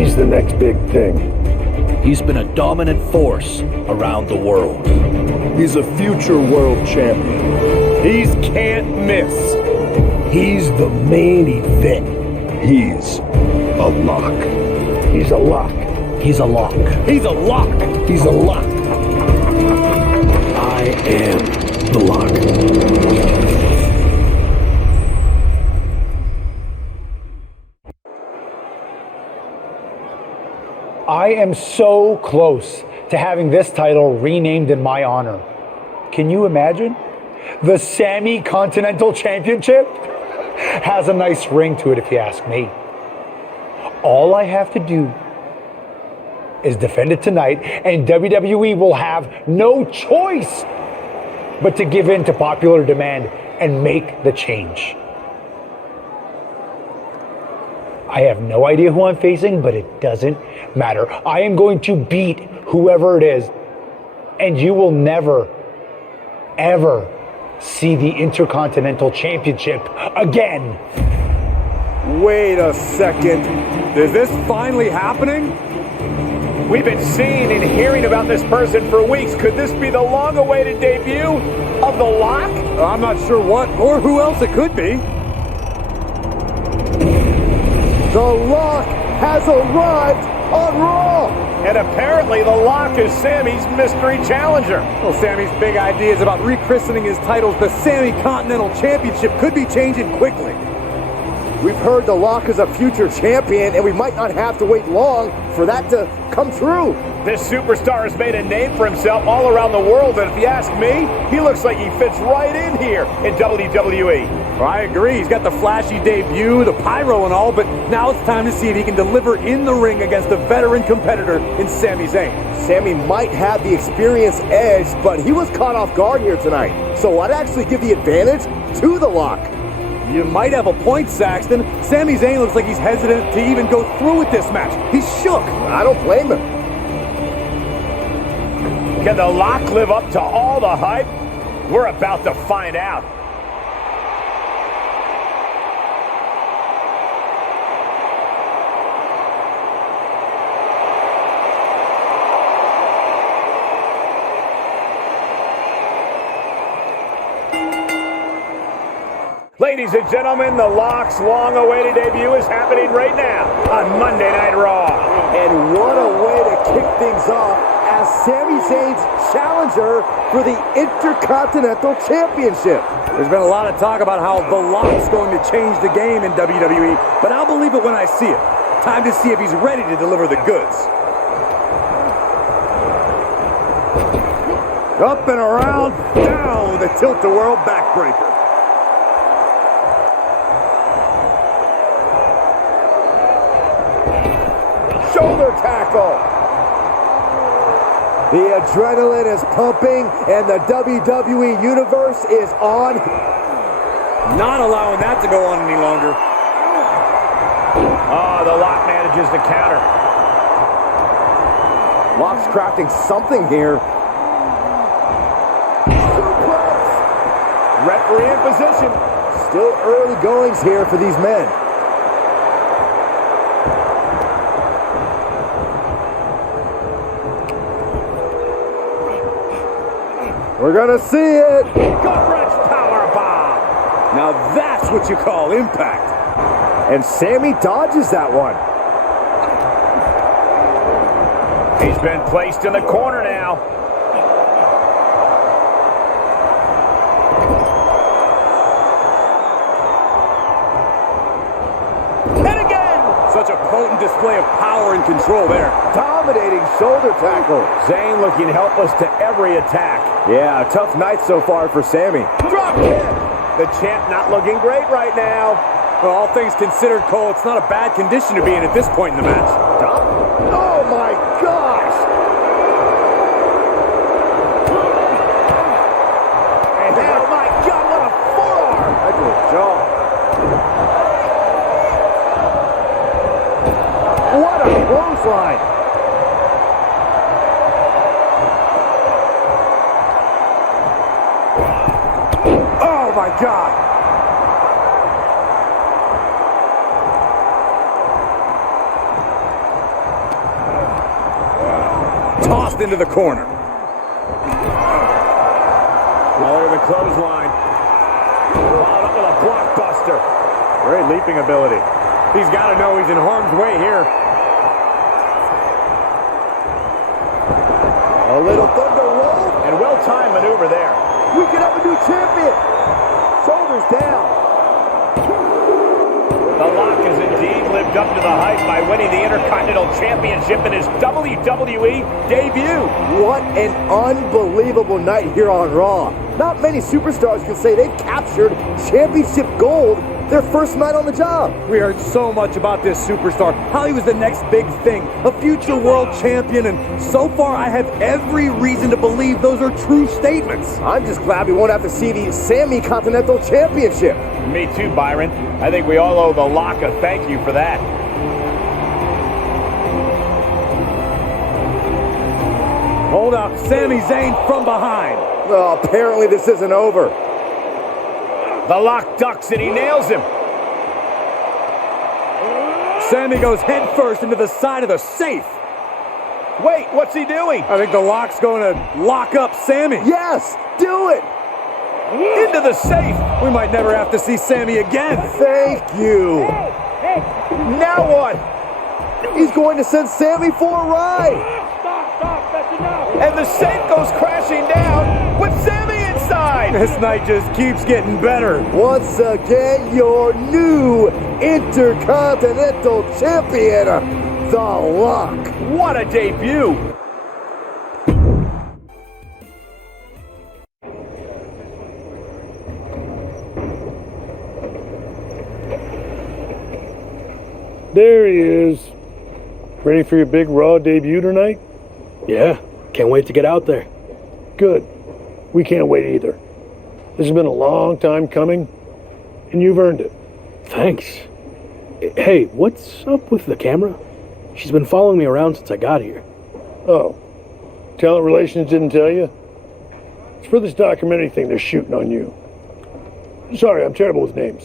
He's the next big thing. He's been a dominant force around the world. He's a future world champion. He's can't miss. He's the main event. He's a lock. He's a lock. He's a lock. He's a lock. He's a lock. I am the lock. I am so close to having this title renamed in my honor. Can you imagine? The Sammy Continental Championship has a nice ring to it if you ask me. All I have to do is defend it tonight and WWE will have no choice but to give in to popular demand and make the change. I have no idea who I'm facing, but it doesn't matter. I am going to beat whoever it is, and you will never, ever see the Intercontinental Championship again. Wait a second. Is this finally happening? We've been seeing and hearing about this person for weeks. Could this be the long-awaited debut of the Lock? I'm not sure what or who else it could be. The Lock has arrived on Raw! And apparently the Lock is Sammy's mystery challenger. Well, Sammy's big ideas about rechristening his titles the Sammy Continental Championship could be changing quickly. We've heard the Lock is a future champion, and we might not have to wait long for that to come true. This superstar has made a name for himself all around the world, and if you ask me, he looks like he fits right in here in WWE. Well, I agree. He's got the flashy debut, the pyro and all, but now it's time to see if he can deliver in the ring against a veteran competitor in Sami Zayn. Sammy might have the experience edge, but he was caught off guard here tonight. So I'd actually give the advantage to the Lock. You might have a point, Saxton. Sami Zayn looks like he's hesitant to even go through with this match. He's shook. I don't blame him. Can the Lock live up to all the hype? We're about to find out. Ladies and gentlemen, the Lock's long-awaited debut is happening right now on Monday Night Raw. And what a way to kick things off as Sami Zayn's challenger for the Intercontinental Championship. There's been a lot of talk about how the Lock's going to change the game in WWE, but I'll believe it when I see it. Time to see if he's ready to deliver the goods. Up and around, down with a tilt-a-whirl backbreaker. Shoulder tackle. The adrenaline is pumping and the WWE Universe is on. Not allowing that to go on any longer. Oh, the Lock manages to counter. Lock's crafting something here. Referee in position. Still early goings here for these men. We're gonna see it. Gut-wrench powerbomb. Now that's what you call impact. And Sammy dodges that one. He's been placed in the corner now. And again! Such a potent display of power and control there. Dominating shoulder tackle. Zayn looking helpless to every attack. Yeah, a tough night so far for Sammy. Drop kick! The champ not looking great right now. Well, all things considered, Cole, it's not a bad condition to be in at this point in the match. Oh my gosh! And oh my God, what a forearm! Heck of a jaw. What a clothesline! Oh my God! tossed into the corner. Oh, look at the clothesline. Followed up with a blockbuster. Great leaping ability. He's got to know he's in harm's way here. A little thunder roll. And well-timed maneuver there. We could have a new champion. Shoulders down. The Lock has indeed lived up to the hype by winning the Intercontinental Championship in his WWE debut. What an unbelievable night here on Raw. Not many superstars can say they've captured championship gold their first night on the job. We heard so much about this superstar, how he was the next big thing, a future world champion, and so far I have every reason to believe those are true statements. I'm just glad we won't have to see the Sammy Continental Championship. Me too, Byron. I think we all owe the Lock a thank you for that. Hold up, Sami Zayn from behind. Well, apparently this isn't over. The Lock ducks and he nails him. Sami goes head first into the side of the safe. Wait, what's he doing? I think the Lock's going to lock up Sami. Yes, do it. Into the safe. We might never have to see Sami again. Thank you. Now what? He's going to send Sammy for a ride. And the safe goes crashing down with Sammy inside. This night just keeps getting better. Once again, your new Intercontinental Champion, The Lock. What a debut. There he is. Ready for your big Raw debut tonight? Yeah, can't wait to get out there. Good. We can't wait either. This has been a long time coming, and you've earned it. Thanks. Hey, what's up with the camera? She's been following me around since I got here. Oh, talent relations didn't tell you? It's for this documentary thing they're shooting on you. Sorry, I'm terrible with names.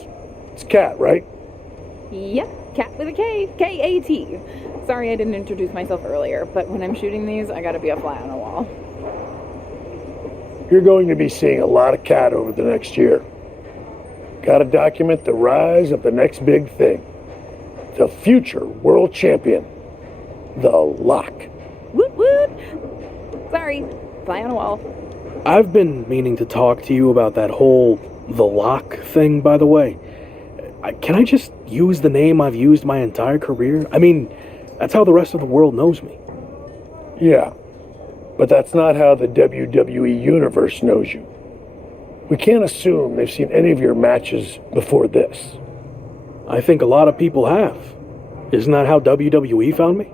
It's Kat, right? Yep, Cat with a K, K-A-T. Sorry I didn't introduce myself earlier, but when I'm shooting these, I gotta be a fly on the wall. You're going to be seeing a lot of Kat over the next year. Gotta document the rise of the next big thing. The future world champion. The Lock. Woot woot! Sorry, fly on a wall. I've been meaning to talk to you about that whole The Lock thing, by the way. Can I just use the name I've used my entire career? I mean, that's how the rest of the world knows me. Yeah, but that's not how the WWE Universe knows you. We can't assume they've seen any of your matches before this. I think a lot of people have. Isn't that how WWE found me?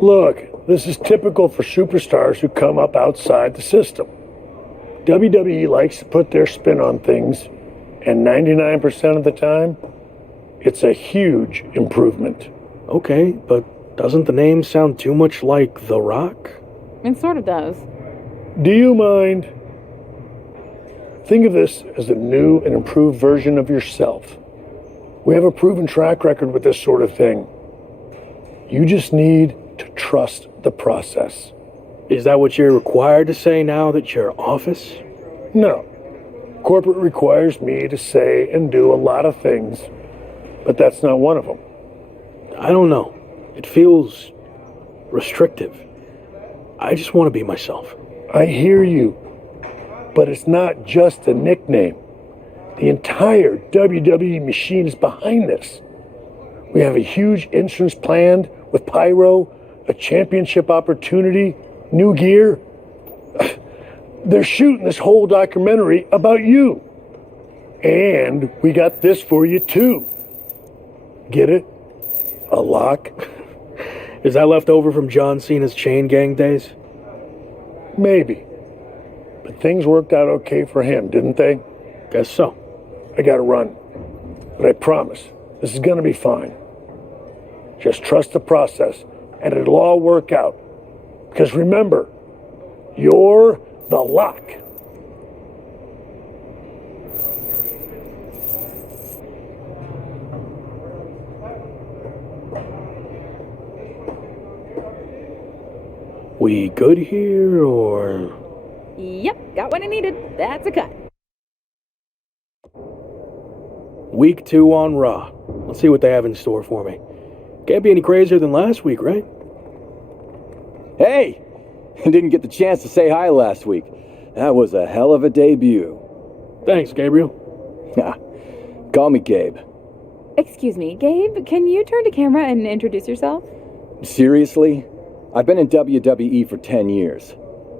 Look, this is typical for superstars who come up outside the system. WWE likes to put their spin on things, and 99% of the time, it's a huge improvement. Okay, but doesn't the name sound too much like The Rock? It sort of does. Do you mind? Think of this as a new and improved version of yourself. We have a proven track record with this sort of thing. You just need to trust the process. Is that what you're required to say now that you're office? No. Corporate requires me to say and do a lot of things, but that's not one of them. I don't know. It feels restrictive. I just want to be myself. I hear you, but it's not just a nickname. The entire WWE machine is behind this. We have a huge entrance planned with pyro, a championship opportunity, new gear. They're shooting this whole documentary about you. And we got this for you too. Get it? A lock? Is that left over from John Cena's chain gang days? Maybe. But things worked out okay for him, didn't they? Guess so. I gotta run. But I promise, this is gonna be fine. Just trust the process, and it'll all work out. Because remember, you're the Lock. We good here, or...? Yep, got what I needed. That's a cut. Week 2 on Raw. Let's see what they have in store for me. Can't be any crazier than last week, right? Hey! I didn't get the chance to say hi last week. That was a hell of a debut. Thanks, Gabriel. Call me Gabe. Excuse me, Gabe, can you turn to camera and introduce yourself? Seriously? I've been in WWE for 10 years.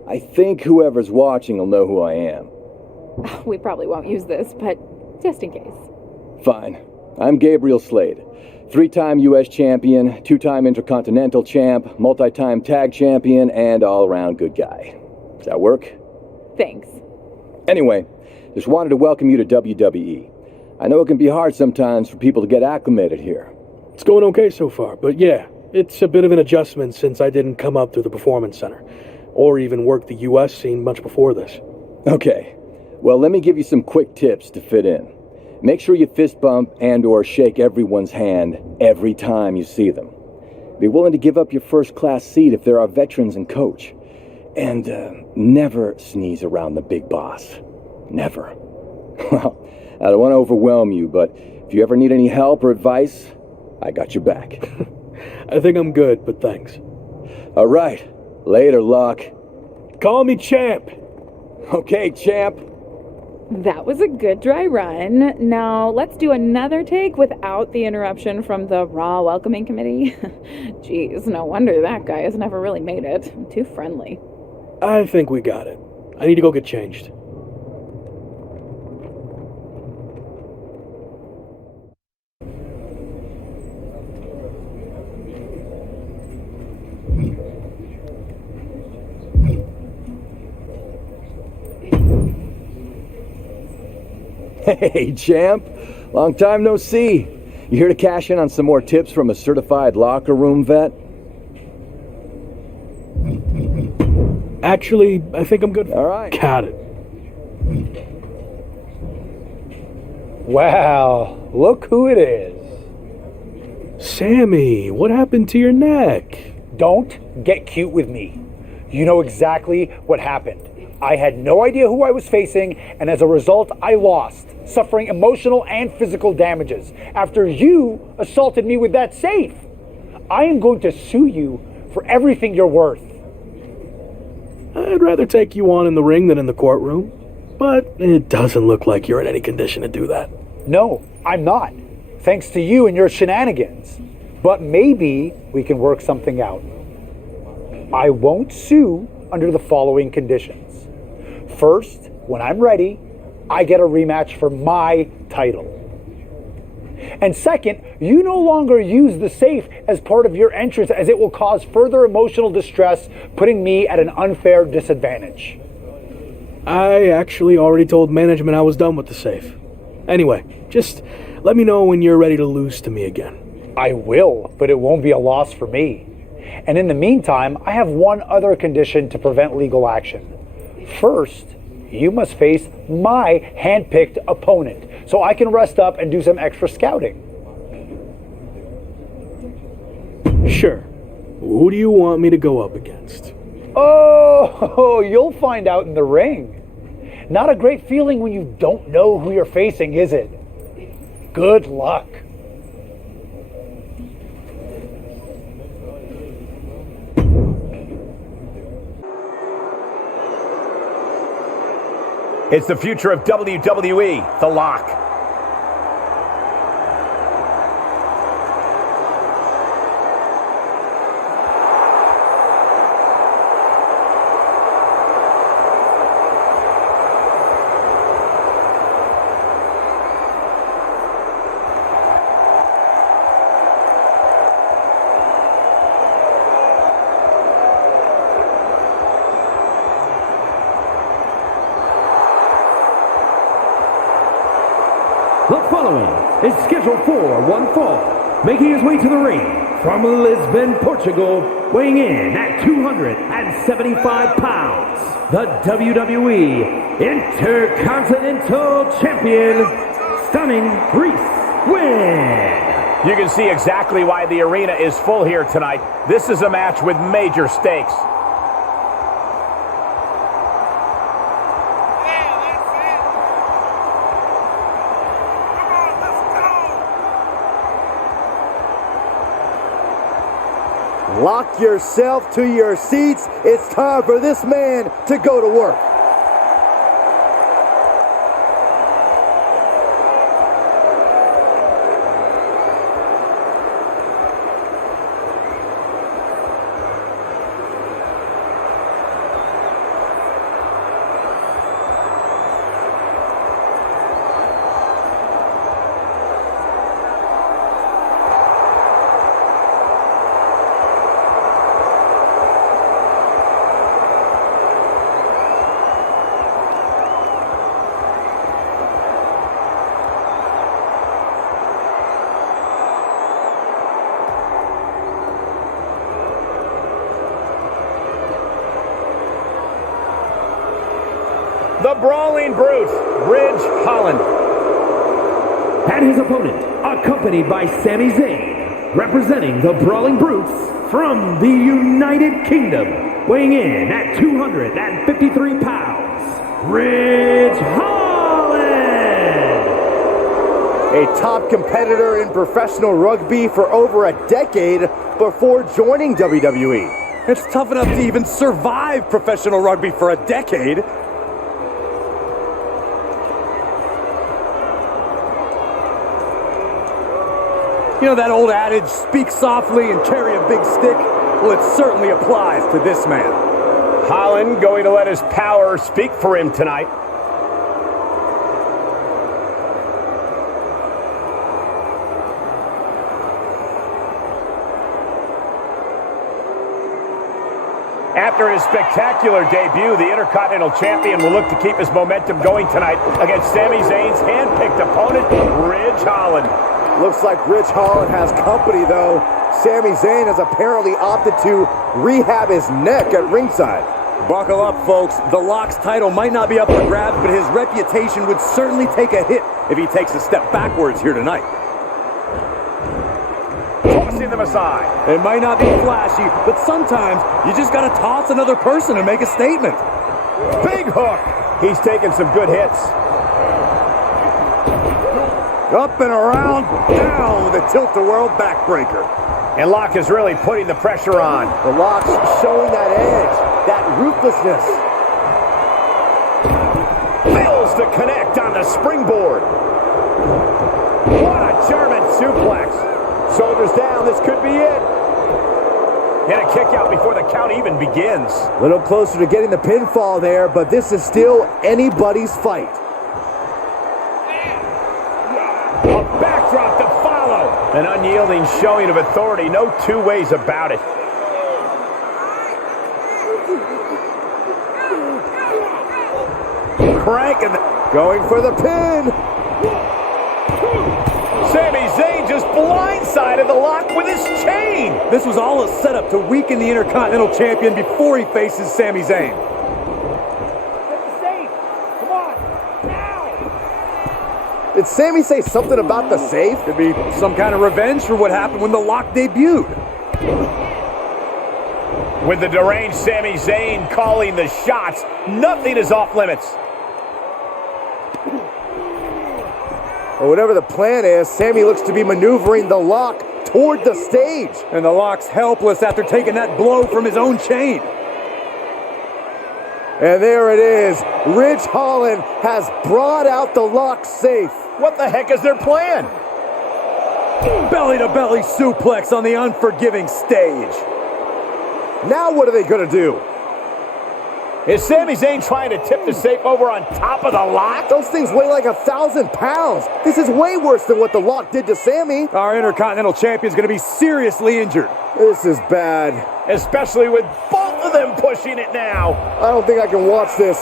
I think whoever's watching will know who I am. We probably won't use this, but just in case. Fine. I'm Gabriel Slade. 3-time U.S. champion, 2-time Intercontinental champ, multi-time tag champion, and all-around good guy. Does that work? Thanks. Anyway, just wanted to welcome you to WWE. I know it can be hard sometimes for people to get acclimated here. It's going okay so far, but yeah, it's a bit of an adjustment since I didn't come up through the Performance Center, or even work the U.S. scene much before this. Okay, well, let me give you some quick tips to fit in. Make sure you fist bump and or shake everyone's hand every time you see them. Be willing to give up your first-class seat if there are veterans and coach. And never sneeze around the big boss. Never. Well, I don't want to overwhelm you, but if you ever need any help or advice, I got your back. I think I'm good, but thanks. All right. Later, Luck. Call me Champ. Okay, champ. That was a good dry run. Now, let's do another take without the interruption from the Raw welcoming committee. Jeez, no wonder that guy has never really made it. Too friendly. I think we got it. I need to go get changed. Hey, champ. Long time no see. You here to cash in on some more tips from a certified locker room vet? Actually, I think I'm good. All right. Got it. Wow, look who it is. Sammy, what happened to your neck? Don't get cute with me. You know exactly what happened. I had no idea who I was facing, and as a result, I lost, suffering emotional and physical damages after you assaulted me with that safe. I am going to sue you for everything you're worth. I'd rather take you on in the ring than in the courtroom, but it doesn't look like you're in any condition to do that. No, I'm not, thanks to you and your shenanigans. But maybe we can work something out. I won't sue under the following conditions. First, when I'm ready, I get a rematch for my title. And second, you no longer use the safe as part of your entrance, as it will cause further emotional distress, putting me at an unfair disadvantage. I actually already told management I was done with the safe. Anyway, just let me know when you're ready to lose to me again. I will, but it won't be a loss for me. And in the meantime, I have one other condition to prevent legal action. First, you must face my hand-picked opponent, so I can rest up and do some extra scouting. Sure. Who do you want me to go up against? Oh, you'll find out in the ring. Not a great feeling when you don't know who you're facing, is it? Good luck. It's the future of WWE, The Lock. The following is scheduled for one fall, making his way to the ring from Lisbon, Portugal, weighing in at 275 pounds, the WWE Intercontinental Champion, Stunning Reese Win. You can see exactly why the arena is full here tonight. This is a match with major stakes. Lock yourself to your seats. It's time for this man to go to work. The Brawling Brute, Ridge Holland. And his opponent, accompanied by Sami Zayn, representing the Brawling Brutes from the United Kingdom, weighing in at 253 pounds, Ridge Holland! A top competitor in professional rugby for over a decade before joining WWE. It's tough enough to even survive professional rugby for a decade. You know that old adage, speak softly and carry a big stick? Well, it certainly applies to this man. Holland going to let his power speak for him tonight. After his spectacular debut, the Intercontinental Champion will look to keep his momentum going tonight against Sami Zayn's hand-picked opponent, Ridge Holland. Looks like Ridge Holland has company, though. Sami Zayn has apparently opted to rehab his neck at ringside. Buckle up, folks. The Lock's title might not be up for grabs, but his reputation would certainly take a hit if he takes a step backwards here tonight. Tossing them aside. It might not be flashy, but sometimes you just gotta toss another person and make a statement. Big hook. He's taking some good hits. Up and around, down with a tilt-a-whirl backbreaker. And Lock is really putting the pressure on. The Lock's showing that edge, that ruthlessness. Fails to connect on the springboard. What a German suplex. Shoulders down, this could be it. And a kick out before the count even begins. A little closer to getting the pinfall there, but this is still anybody's fight. A backdrop to follow. An unyielding showing of authority, no two ways about it. Cranking, going for the pin. Sami Zayn just blindsided the Lock with his chain. This was all a setup to weaken the Intercontinental Champion before he faces Sami Zayn. Did Sami say something about the safe? Could be some kind of revenge for what happened when the Lock debuted. With the deranged Sami Zayn calling the shots, nothing is off limits. Well, whatever the plan is, Sami looks to be maneuvering the Lock toward the stage. And the Lock's helpless after taking that blow from his own chain. And there it is. Ridge Holland has brought out the Lock safe. What the heck is their plan? Belly-to-belly suplex on the unforgiving stage. Now what are they going to do? Is Sami Zayn trying to tip the safe over on top of the Lock? Those things weigh like 1,000 pounds. This is way worse than what the Lock did to Sami. Our Intercontinental Champion's going to be seriously injured. This is bad. Especially with both of them pushing it now. I don't think I can watch this.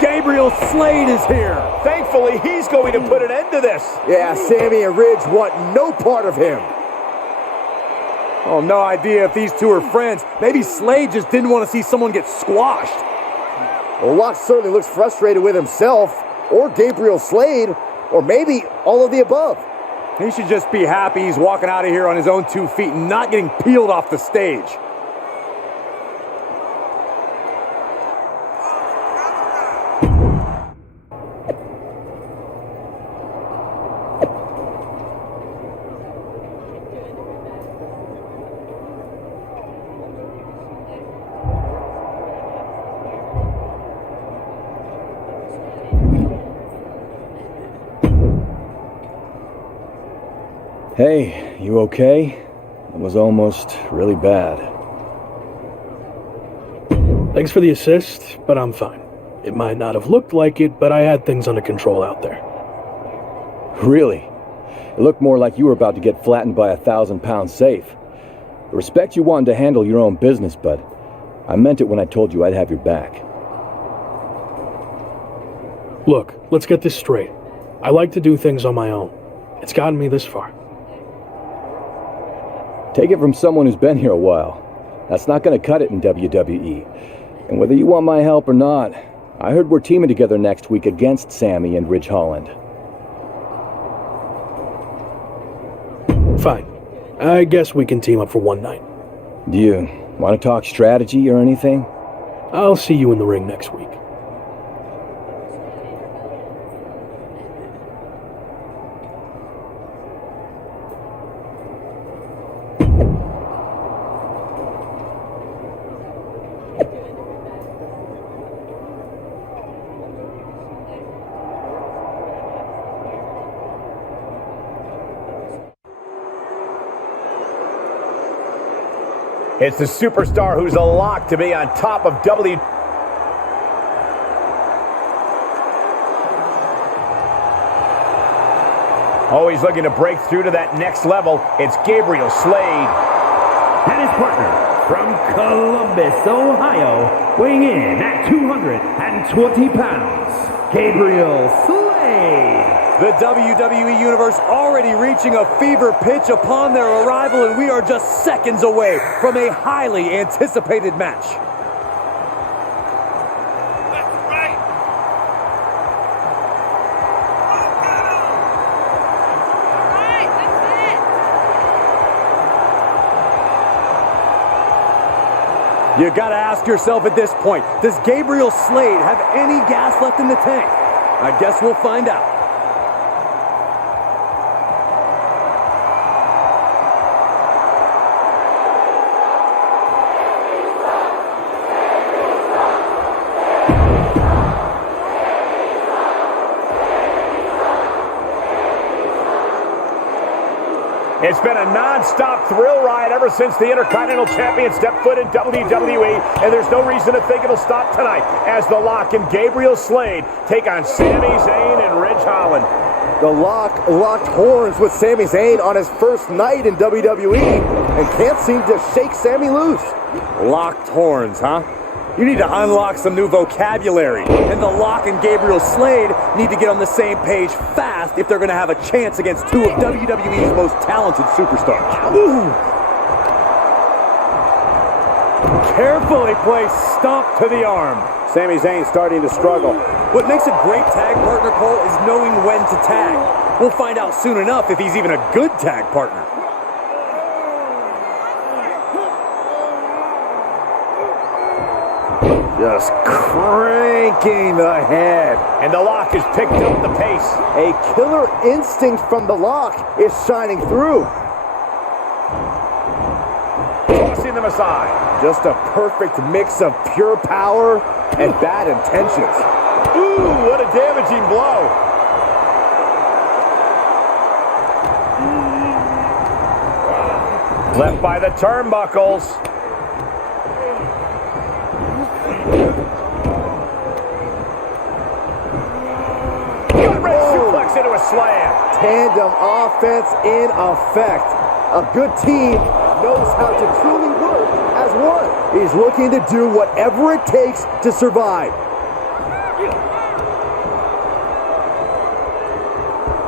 Gabriel Slade is here. Thankfully, he's going to put an end to this. Yeah, Sami and Ridge want no part of him. Oh, no idea if these two are friends. Maybe Slade just didn't want to see someone get squashed. Well, Lock certainly looks frustrated with himself, or Gabriel Slade, or maybe all of the above. He should just be happy he's walking out of here on his own 2 feet and not getting peeled off the stage. Hey, you okay? It was almost really bad. Thanks for the assist, but I'm fine. It might not have looked like it, but I had things under control out there. Really? It looked more like you were about to get flattened by a 1,000-pound safe. I respect you wanting to handle your own business, but I meant it when I told you I'd have your back. Look, let's get this straight. I like to do things on my own. It's gotten me this far. Take it from someone who's been here a while. That's not going to cut it in WWE. And whether you want my help or not, I heard we're teaming together next week against Sammy and Ridge Holland. Fine. I guess we can team up for one night. Do you want to talk strategy or anything? I'll see you in the ring next week. It's the superstar who's a lock to be on top of W. Always looking to break through to that next level. It's Gabriel Slade. And his partner from Columbus, Ohio, weighing in at 220 pounds, Gabriel Slade. The WWE Universe already reaching a fever pitch upon their arrival, and we are just seconds away from a highly anticipated match. You gotta ask yourself at this point, does Gabriel Slade have any gas left in the tank? I guess we'll find out. It's been a non-stop thrill ride ever since the Intercontinental Champion stepped foot in WWE, and there's no reason to think it'll stop tonight as The Lock and Gabriel Slade take on Sami Zayn and Ridge Holland. The Lock locked horns with Sami Zayn on his first night in WWE and can't seem to shake Sami loose. Locked horns, huh? You need to unlock some new vocabulary. And The Lock and Gabriel Slade need to get on the same page fast if they're going to have a chance against two of WWE's most talented superstars. Ooh. Carefully placed stomp to the arm. Sami Zayn starting to struggle. What makes a great tag partner, Cole, is knowing when to tag. We'll find out soon enough if he's even a good tag partner. Just cranking the head. And The Lock has picked up the pace. A killer instinct from The Lock is shining through. Tossing them aside. Just a perfect mix of pure power and bad intentions. Ooh, what a damaging blow. Left by the turnbuckles. Suplex into a slam. Tandem offense in effect. A good team knows how to truly work as one. He's looking to do whatever it takes to survive.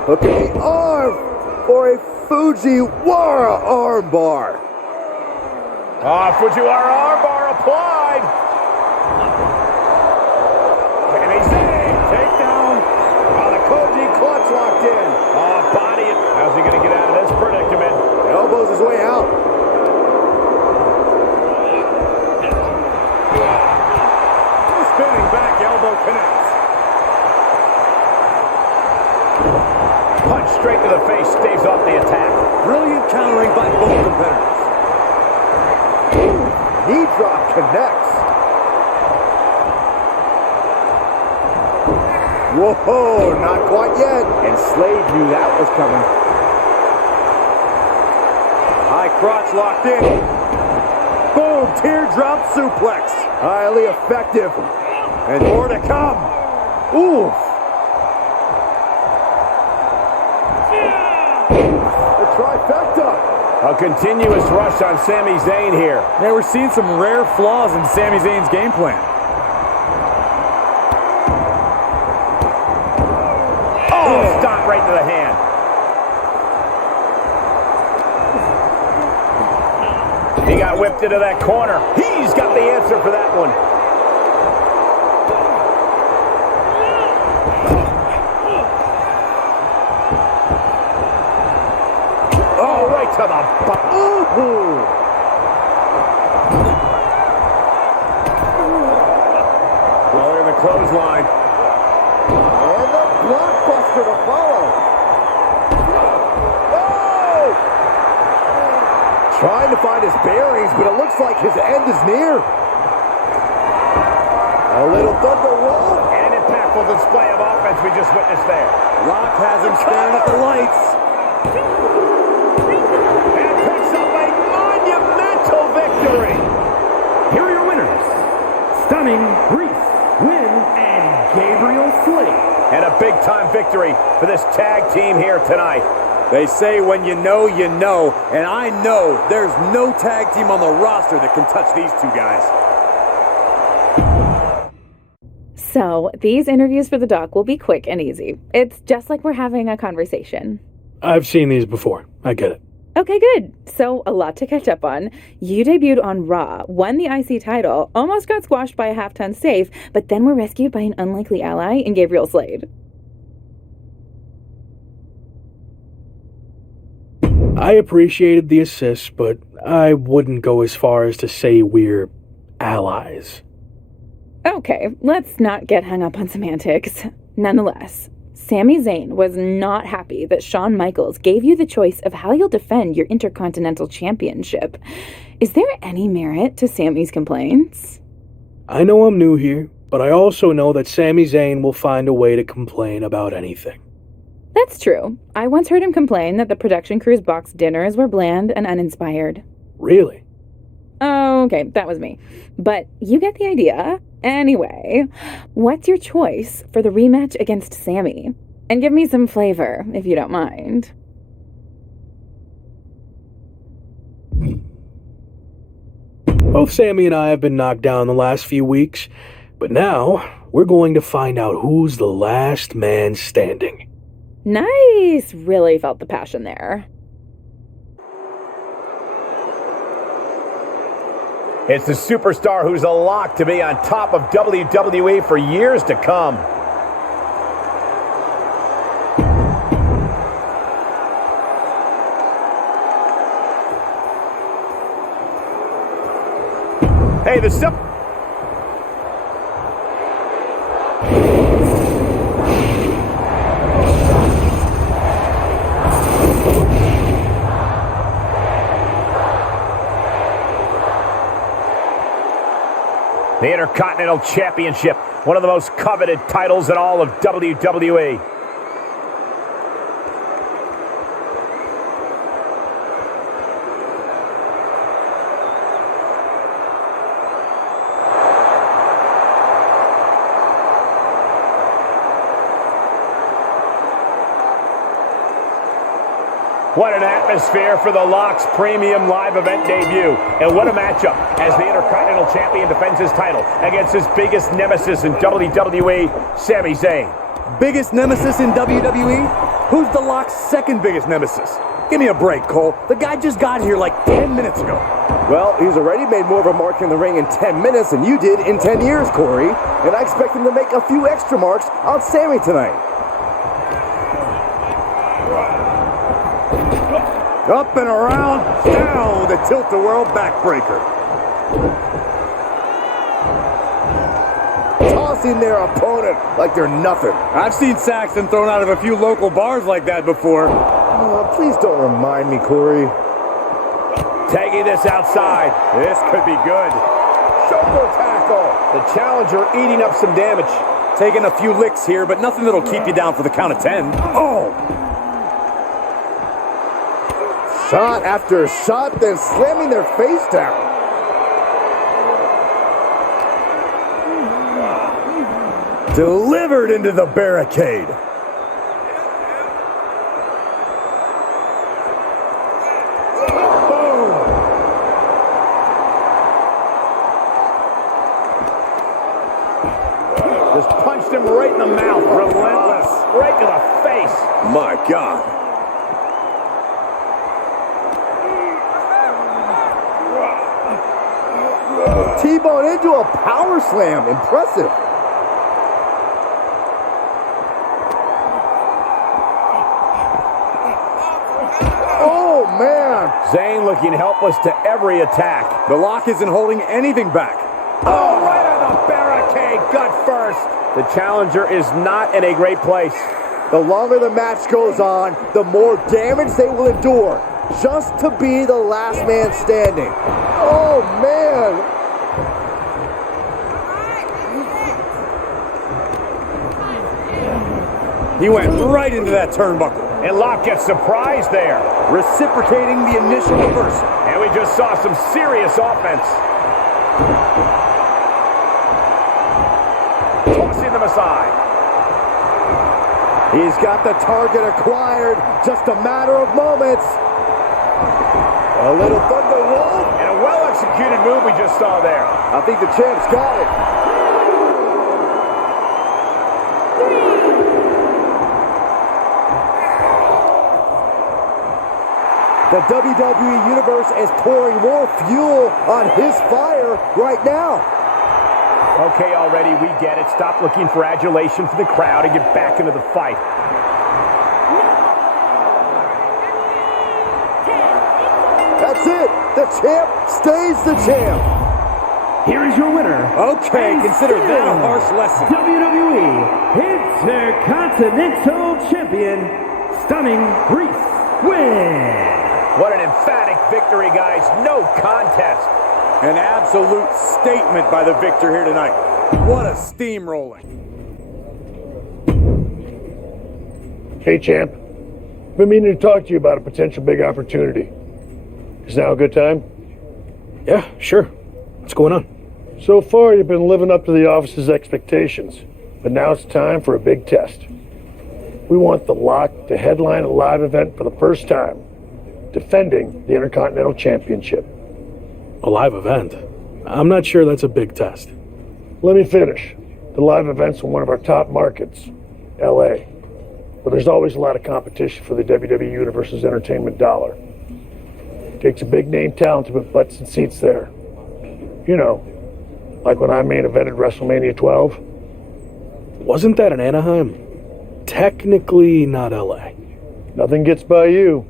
Hooking the arm for a Fujiwara armbar. Fujiwara armbar applied. Sami Zayn takedown. The Koji clutch locked in. Body it. How's he going to get out of this predicament? Elbows his way out. Spinning back elbow connects. Punch straight to the face, staves off the attack. Brilliant countering by both competitors. Knee drop connects. Whoa, not quite yet. And Slade knew that was coming. crotch locked in. Boom, teardrop suplex. Highly effective. And more to come. Oof. The trifecta. A continuous rush on Sami Zayn here. Man, we're seeing some rare flaws in Sami Zayn's game plan. Oh, stop right to the hand. He got whipped into that corner. He's got the answer for that one. Oh, right to the butt. Ooh. Well, in the clothesline. And the blockbuster to follow. Oh! Trying to find his bearings, but it looks like his end is near. A little thunder roll. And an impactful display of offense we just witnessed there. Rock has him staring at the lights. And picks up a monumental victory. Here are your winners. Stunning Reese, Win, and Gabriel Slade. And a big-time victory for this tag team here tonight. They say when you know, and I know there's no tag team on the roster that can touch these two guys. So, these interviews for the doc will be quick and easy. It's just like we're having a conversation. I've seen these before. I get it. Okay, good. So, a lot to catch up on. You debuted on Raw, won the IC title, almost got squashed by a half-ton safe, but then were rescued by an unlikely ally in Gabriel Slade. I appreciated the assist, but I wouldn't go as far as to say we're allies. Okay, let's not get hung up on semantics. Nonetheless, Sami Zayn was not happy that Shawn Michaels gave you the choice of how you'll defend your Intercontinental Championship. Is there any merit to Sami's complaints? I know I'm new here, but I also know that Sami Zayn will find a way to complain about anything. That's true. I once heard him complain that the production crew's box dinners were bland and uninspired. Really? Oh, okay, that was me. But you get the idea. Anyway, what's your choice for the rematch against Sami? And give me some flavor, if you don't mind. Both Sami and I have been knocked down the last few weeks, but now we're going to find out who's the last man standing. Nice! Really felt the passion there. It's the superstar who's a lock to be on top of WWE for years to come. Hey, the step. The Intercontinental Championship, one of the most coveted titles in all of WWE. What an atmosphere for the Lock's premium live event debut. And what a matchup as the Intercontinental Champion defends his title against his biggest nemesis in WWE, Sami Zayn. Biggest nemesis in WWE? Who's the Lock's second biggest nemesis? Give me a break, Cole. The guy just got here like 10 minutes ago. Well, he's already made more of a mark in the ring in 10 minutes than you did in 10 years, Corey. And I expect him to make a few extra marks on Sami tonight. Up and around, down with a tilt-a-whirl backbreaker. Tossing their opponent like they're nothing. I've seen Saxton thrown out of a few local bars like that before. Oh, please don't remind me, Corey. Taking this outside. This could be good. Shoulder tackle. The challenger eating up some damage. Taking a few licks here, but nothing that'll keep you down for the count of 10. Oh! Shot after shot, then slamming their face down. Delivered into the barricade. Just punched him right in the mouth. Relentless. Right to the face. My God. T-bone into a power slam. Impressive. Oh, man. Zayn looking helpless to every attack. The lock isn't holding anything back. Oh, right on the barricade. Gut first. The challenger is not in a great place. The longer the match goes on, the more damage they will endure, just to be the last man standing. Oh, man. He went right into that turnbuckle. And Locke gets surprised there. Reciprocating the initial reversal. And we just saw some serious offense. Tossing them aside. He's got the target acquired. Just a matter of moments. A little thunder roll. And a well-executed move we just saw there. I think the champ's got it. The WWE Universe is pouring more fuel on his fire right now. Okay, already, we get it. Stop looking for adulation from the crowd and get back into the fight. That's it. The champ stays the champ. Here is your winner. Okay, consider that a harsh lesson. WWE Intercontinental Champion, Stunning Reese win. What an emphatic victory, guys. No contest. An absolute statement by the victor here tonight. What a steamrolling. Hey, champ. Been meaning to talk to you about a potential big opportunity. Is now a good time? Yeah, sure. What's going on? So far, you've been living up to the office's expectations, but now it's time for a big test. We want the Lock to headline a live event for the first time, defending the Intercontinental Championship. A live event? I'm not sure that's a big test. Let me finish. The live event's in one of our top markets, LA, where there's always a lot of competition for the WWE Universe's entertainment dollar. Takes a big name talent to put butts and seats there. You know, like when I main evented WrestleMania 12. Wasn't that in Anaheim? Technically not LA. Nothing gets by you.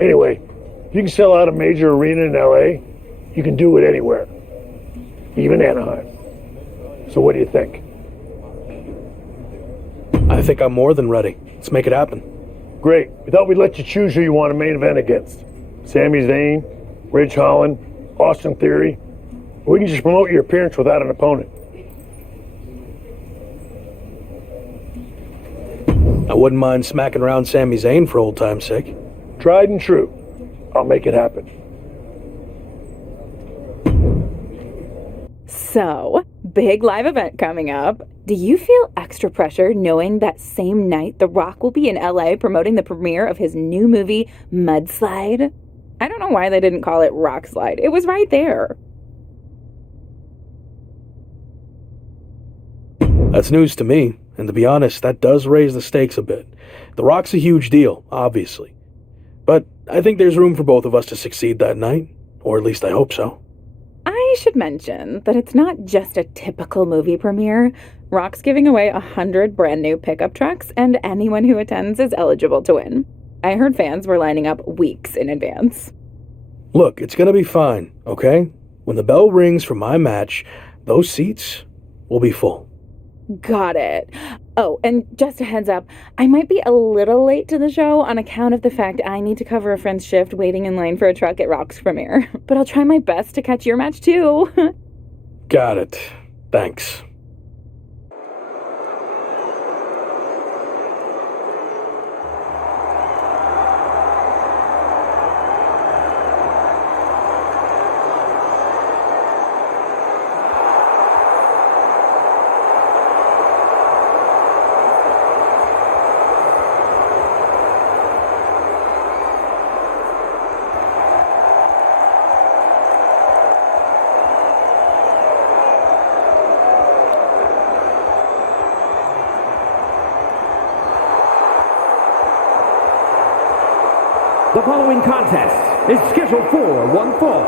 Anyway, if you can sell out a major arena in LA, you can do it anywhere, even Anaheim. So what do you think? I think I'm more than ready. Let's make it happen. Great. We thought we'd let you choose who you want to main event against. Sami Zayn, Ridge Holland, Austin Theory. We can just promote your appearance without an opponent. I wouldn't mind smacking around Sami Zayn for old time's sake. Tried and true. I'll make it happen. So, big live event coming up. Do you feel extra pressure knowing that same night The Rock will be in LA promoting the premiere of his new movie, Mudslide? I don't know why they didn't call it Rock Slide. It was right there. That's news to me, and to be honest, that does raise the stakes a bit. The Rock's a huge deal, obviously. But I think there's room for both of us to succeed that night, or at least I hope so. I should mention that it's not just a typical movie premiere. Rock's giving away 100 brand new pickup trucks, and anyone who attends is eligible to win. I heard fans were lining up weeks in advance. Look, it's gonna be fine, okay? When the bell rings for my match, those seats will be full. Got it. Oh, and just a heads up, I might be a little late to the show on account of the fact I need to cover a friend's shift waiting in line for a truck at Rock's premiere. But I'll try my best to catch your match too. Got it. Thanks. following contest is scheduled for one fall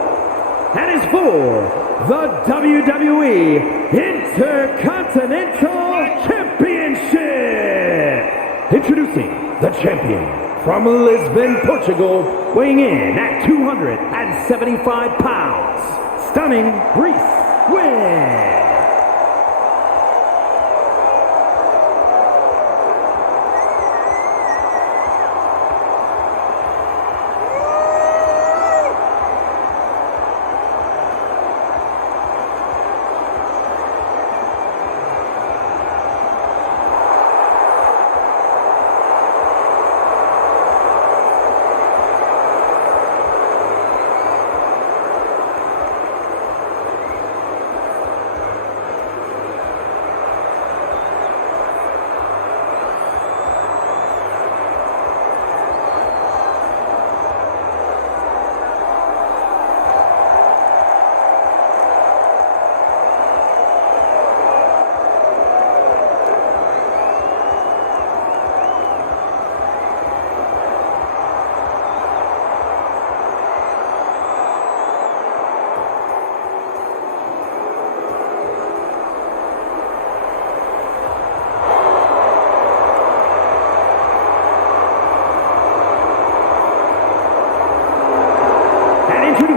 and is for the WWE Intercontinental Championship. Introducing the champion from Lisbon, Portugal, weighing in at 275 pounds, Stunning Reese Win.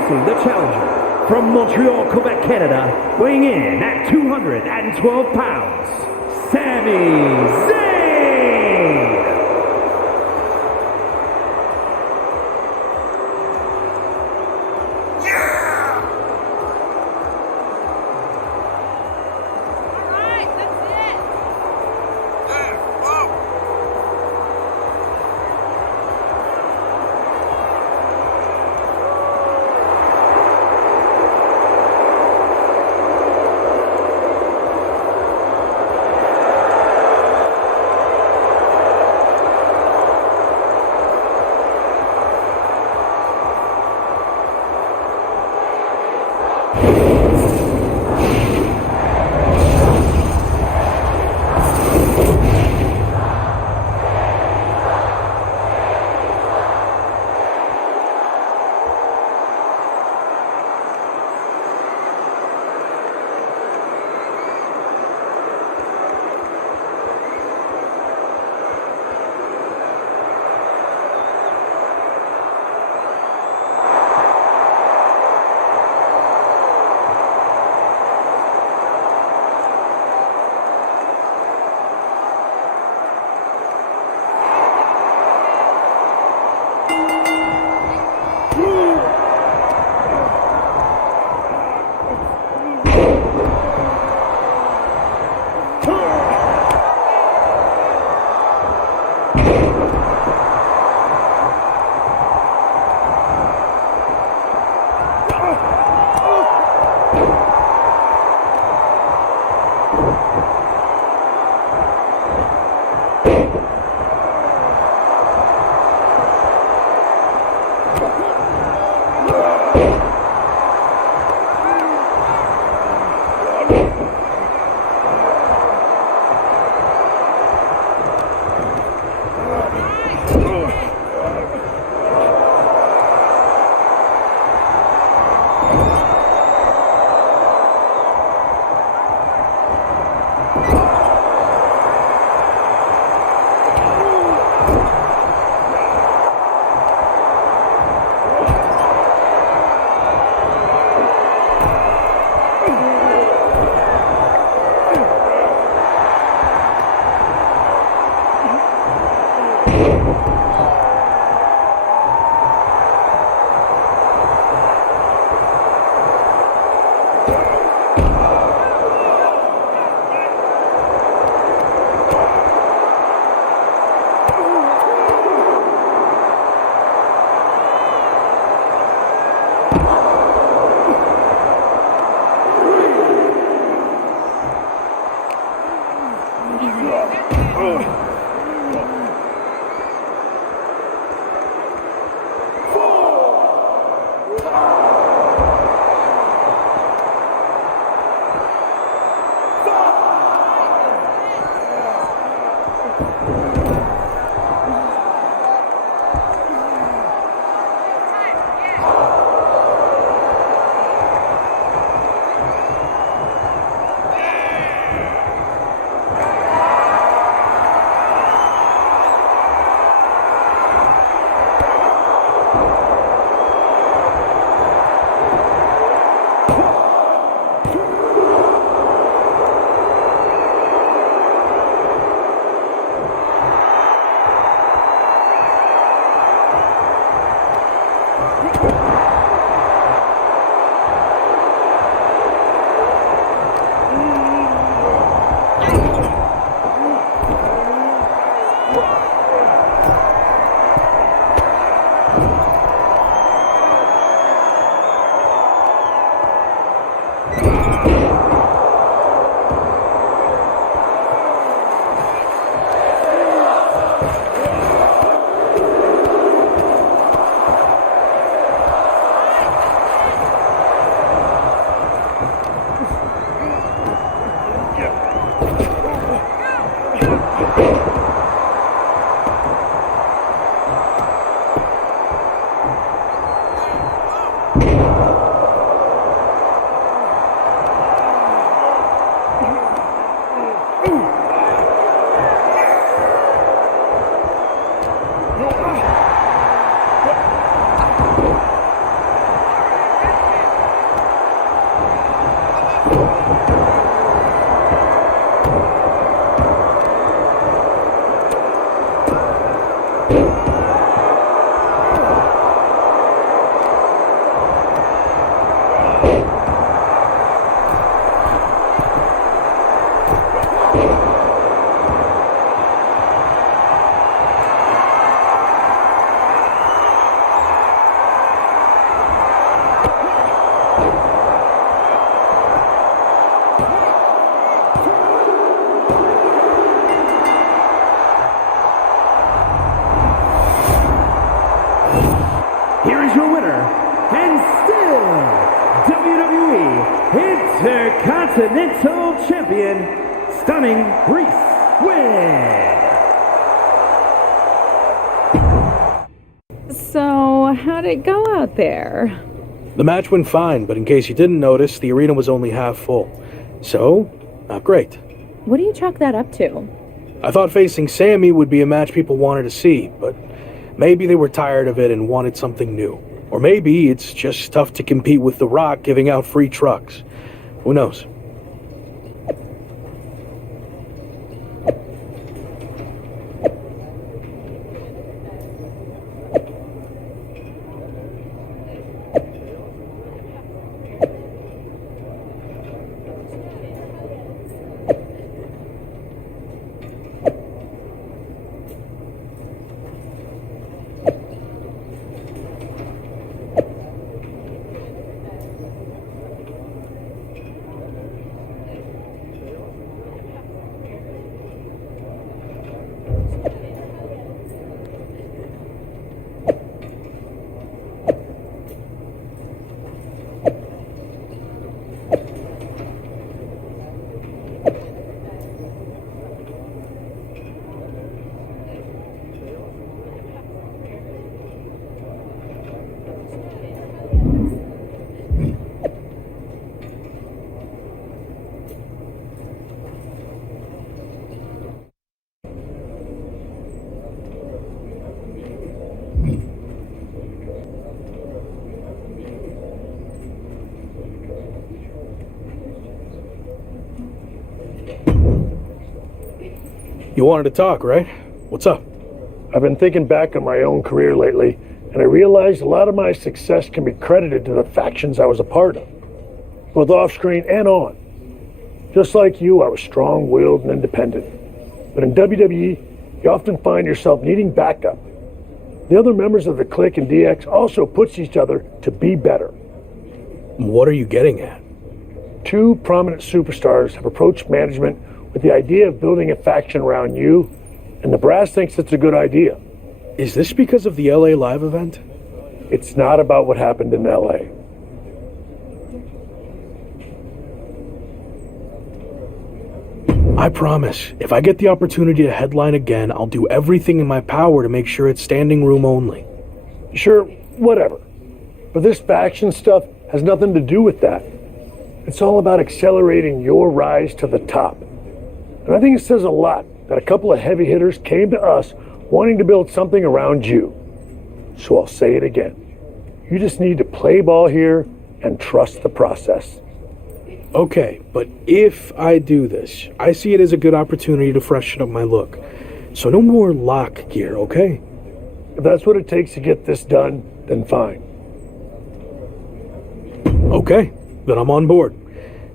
The challenger from Montreal, Quebec, Canada, weighing in at 212 pounds, Sami Zayn. Here is your winner, and still WWE Intercontinental Champion, Stunning Reese win. So, how'd it go out there? The match went fine, but in case you didn't notice, the arena was only half full. So, not great. What do you chalk that up to? I thought facing Sammy would be a match people wanted to see, but maybe they were tired of it and wanted something new. Or maybe it's just tough to compete with The Rock giving out free trucks. Who knows? You wanted to talk, right? What's up? I've been thinking back on my own career lately, and I realized a lot of my success can be credited to the factions I was a part of, both off-screen and on. Just like you, I was strong-willed and independent. But in WWE, you often find yourself needing backup. The other members of the Clique and DX also push each other to be better. What are you getting at? Two prominent superstars have approached management with the idea of building a faction around you, and the brass thinks it's a good idea. Is this because of the LA Live event? It's not about what happened in LA. I promise, if I get the opportunity to headline again, I'll do everything in my power to make sure it's standing room only. Sure, whatever. But this faction stuff has nothing to do with that. It's all about accelerating your rise to the top. And I think it says a lot that a couple of heavy hitters came to us wanting to build something around you. So I'll say it again. You just need to play ball here and trust the process. Okay, but if I do this, I see it as a good opportunity to freshen up my look. So no more lock gear, okay? If that's what it takes to get this done, then fine. Okay, then I'm on board.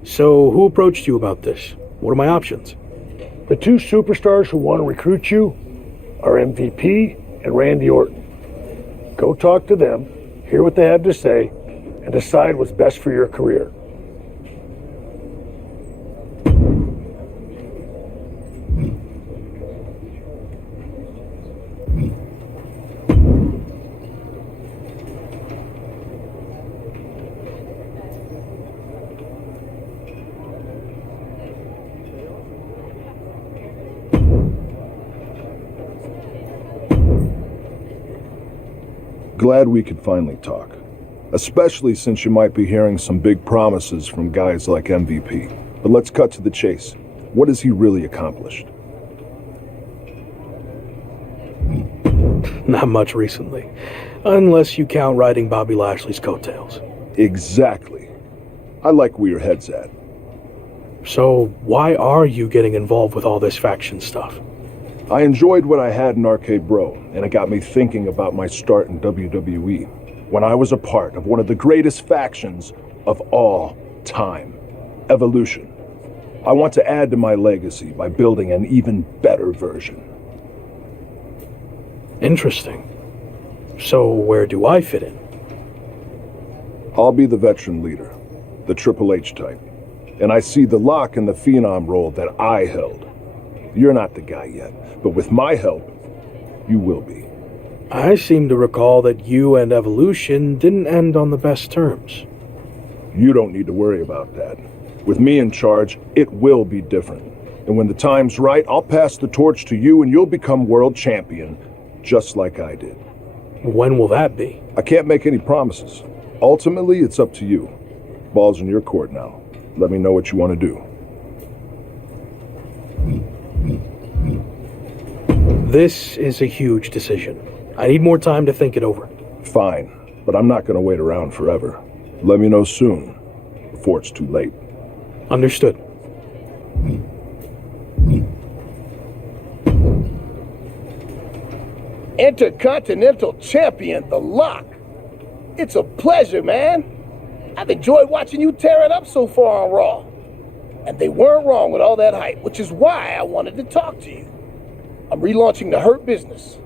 So who approached you about this? What are my options? The two superstars who want to recruit you are MVP and Randy Orton. Go talk to them, hear what they have to say, and decide what's best for your career. glad we could finally talk. Especially since you might be hearing some big promises from guys like MVP. But let's cut to the chase. What has he really accomplished? Not much recently. Unless you count riding Bobby Lashley's coattails. Exactly. I like where your head's at. So, why are you getting involved with all this faction stuff? I enjoyed what I had in Arcade Bro, and it got me thinking about my start in WWE, when I was a part of one of the greatest factions of all time, Evolution. I want to add to my legacy by building an even better version. Interesting. So, where do I fit in? I'll be the veteran leader, the Triple H type, and I see the lock in the Phenom role that I held. You're not the guy yet, but with my help, you will be. I seem to recall that you and Evolution didn't end on the best terms. You don't need to worry about that. With me in charge, it will be different. And when the time's right, I'll pass the torch to you and you'll become world champion, just like I did. When will that be? I can't make any promises. Ultimately, it's up to you. Ball's in your court now. Let me know what you want to do. This is a huge decision. I need more time to think it over. Fine, but I'm not going to wait around forever. Let me know soon, before it's too late. Understood. Intercontinental Champion, The Lock. It's a pleasure, man. I've enjoyed watching you tear it up so far on Raw. And they weren't wrong with all that hype, which is why I wanted to talk to you. I'm relaunching the Hurt Business,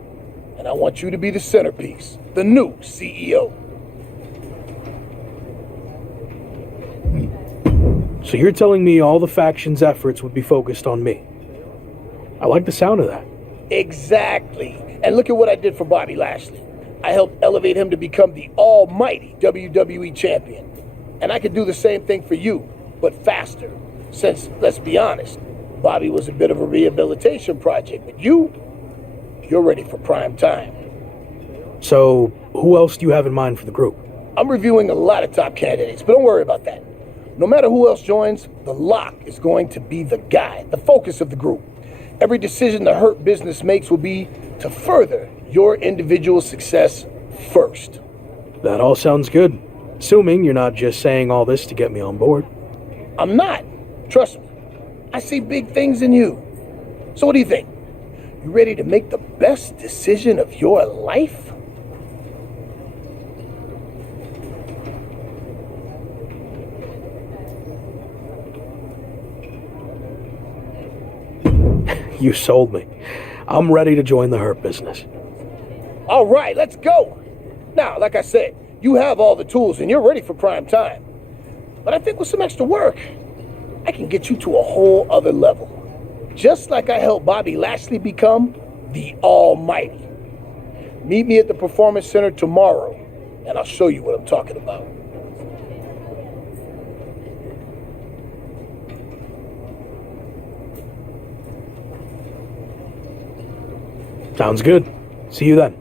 and I want you to be the centerpiece, the new CEO. So you're telling me all the faction's efforts would be focused on me? I like the sound of that. Exactly. And look at what I did for Bobby Lashley. I helped elevate him to become the almighty WWE champion. And I could do the same thing for you, but faster. Since, let's be honest, Bobby was a bit of a rehabilitation project, but you're ready for prime time. So, who else do you have in mind for the group? I'm reviewing a lot of top candidates, but don't worry about that. No matter who else joins, The Lock is going to be the guy, the focus of the group. Every decision the Hurt Business makes will be to further your individual success first. That all sounds good. Assuming you're not just saying all this to get me on board. I'm not. Trust me. I see big things in you. So what do you think? You ready to make the best decision of your life? You sold me. I'm ready to join the Hurt Business. All right, let's go. Now, like I said, you have all the tools and you're ready for prime time. But I think with some extra work, I can get you to a whole other level. Just like I helped Bobby Lashley become the Almighty. Meet me at the Performance Center tomorrow, and I'll show you what I'm talking about. Sounds good. See you then.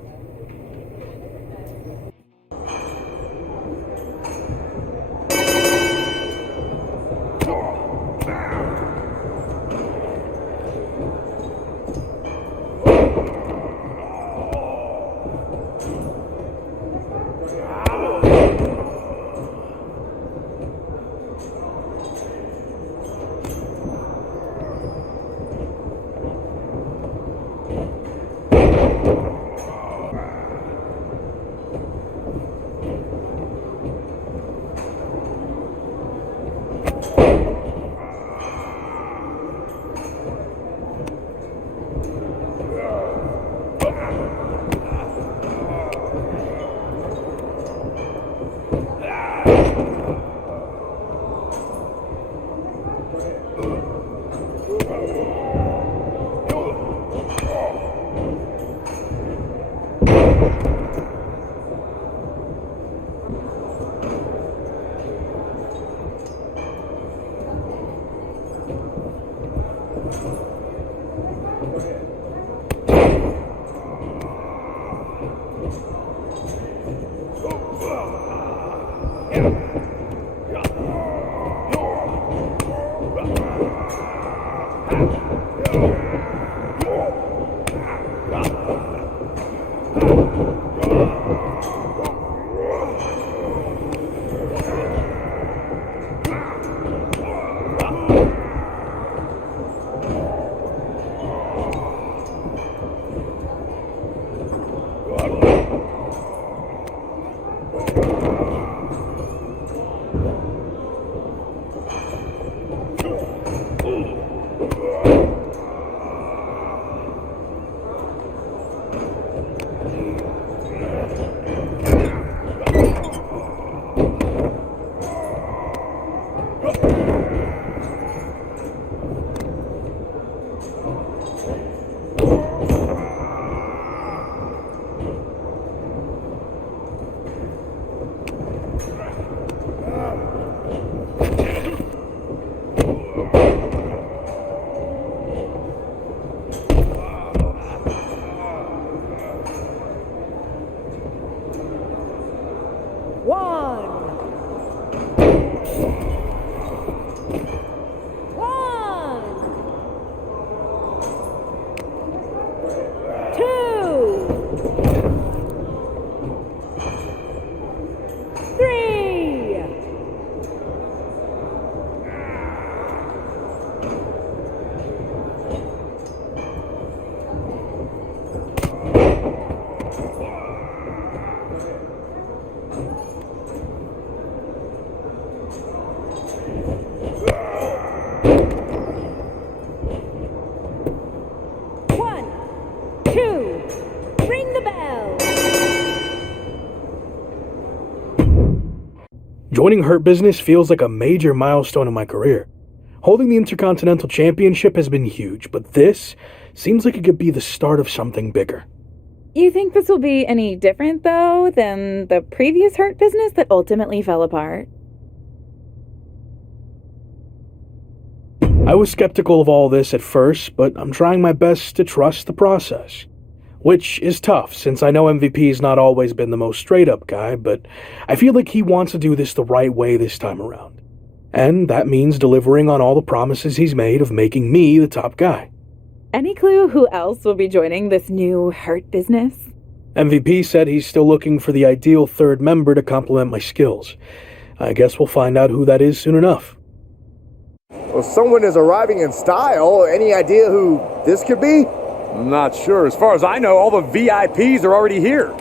Joining Hurt Business feels like a major milestone in my career. Holding the Intercontinental Championship has been huge, but this seems like it could be the start of something bigger. You think this will be any different, though, than the previous Hurt Business that ultimately fell apart? I was skeptical of all this at first, but I'm trying my best to trust the process. Which is tough, since I know MVP's not always been the most straight-up guy, but I feel like he wants to do this the right way this time around. And that means delivering on all the promises he's made of making me the top guy. Any clue who else will be joining this new Hurt Business? MVP said he's still looking for the ideal third member to complement my skills. I guess we'll find out who that is soon enough. Well, someone is arriving in style. Any idea who this could be? I'm not sure. As far as I know, all the VIPs are already here.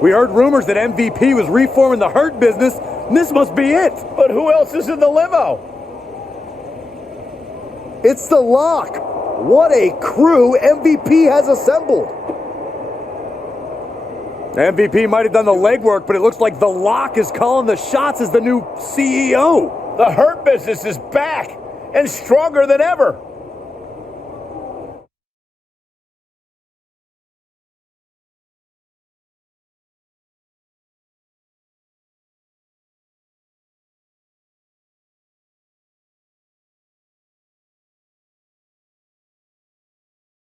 We heard rumors that MVP was reforming the Hurt Business, and this must be it. But who else is in the limo? It's the Lock. What a crew MVP has assembled. MVP might have done the legwork, but it looks like the Lock is calling the shots as the new CEO. The Hurt Business is back and stronger than ever.